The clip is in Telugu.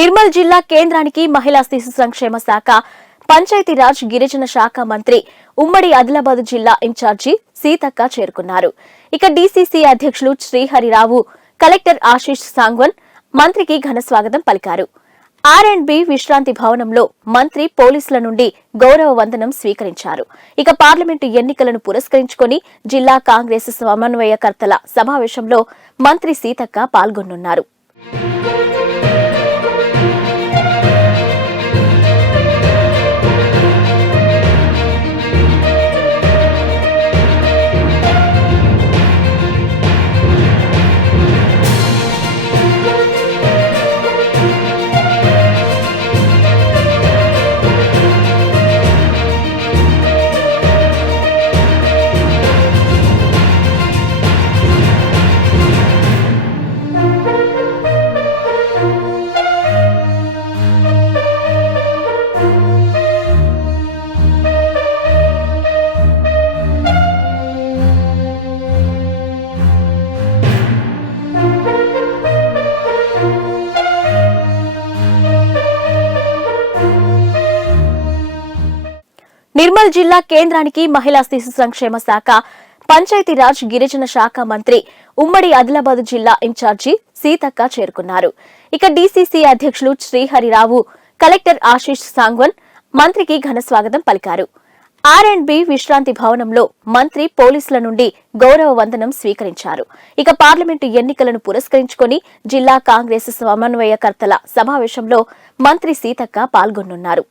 నిర్మల్ జిల్లా కేంద్రానికి మహిళా శిశు సంక్షేమ శాఖ పంచాయతీరాజ్ గిరిజన శాఖ మంత్రి ఉమ్మడి ఆదిలాబాద్ జిల్లా ఇన్ఛార్జి సీతక్క చేరుకున్నారు. ఇక డీసీసీ అధ్యక్షులు శ్రీహరిరావు, కలెక్టర్ ఆశీష్ సాంగ్వన్ మంత్రికి ఘన స్వాగతం పలికారు. ఆర్&బి విశ్రాంతి భవనంలో మంత్రి పోలీసుల నుండి గౌరవ వందనం స్వీకరించారు. ఇక పార్లమెంటు ఎన్నికలను పురస్కరించుకుని జిల్లా కాంగ్రెస్ సమన్వయకర్తల సమావేశంలో మంత్రి సీతక్క పాల్గొనున్నారు. నిర్మల్ జిల్లా కేంద్రానికి మహిళా శిశు సంక్షేమ శాఖ పంచాయతీరాజ్ గిరిజన శాఖ మంత్రి ఉమ్మడి ఆదిలాబాద్ జిల్లా ఇన్ఛార్జి సీతక్క చేరుకున్నారు. ఇక డీసీసీ అధ్యక్షులు శ్రీహరిరావు, కలెక్టర్ ఆశీష్ సాంగ్వన్ మంత్రికి ఘన స్వాగతం పలికారు. ఆర్&బి విశ్రాంతి భవనంలో మంత్రి పోలీసుల నుండి గౌరవ వందనం స్వీకరించారు. ఇక పార్లమెంటు ఎన్నికలను పురస్కరించుకుని జిల్లా కాంగ్రెస్ సమన్వయకర్తల సమావేశంలో మంత్రి సీతక్క పాల్గొనున్నారు.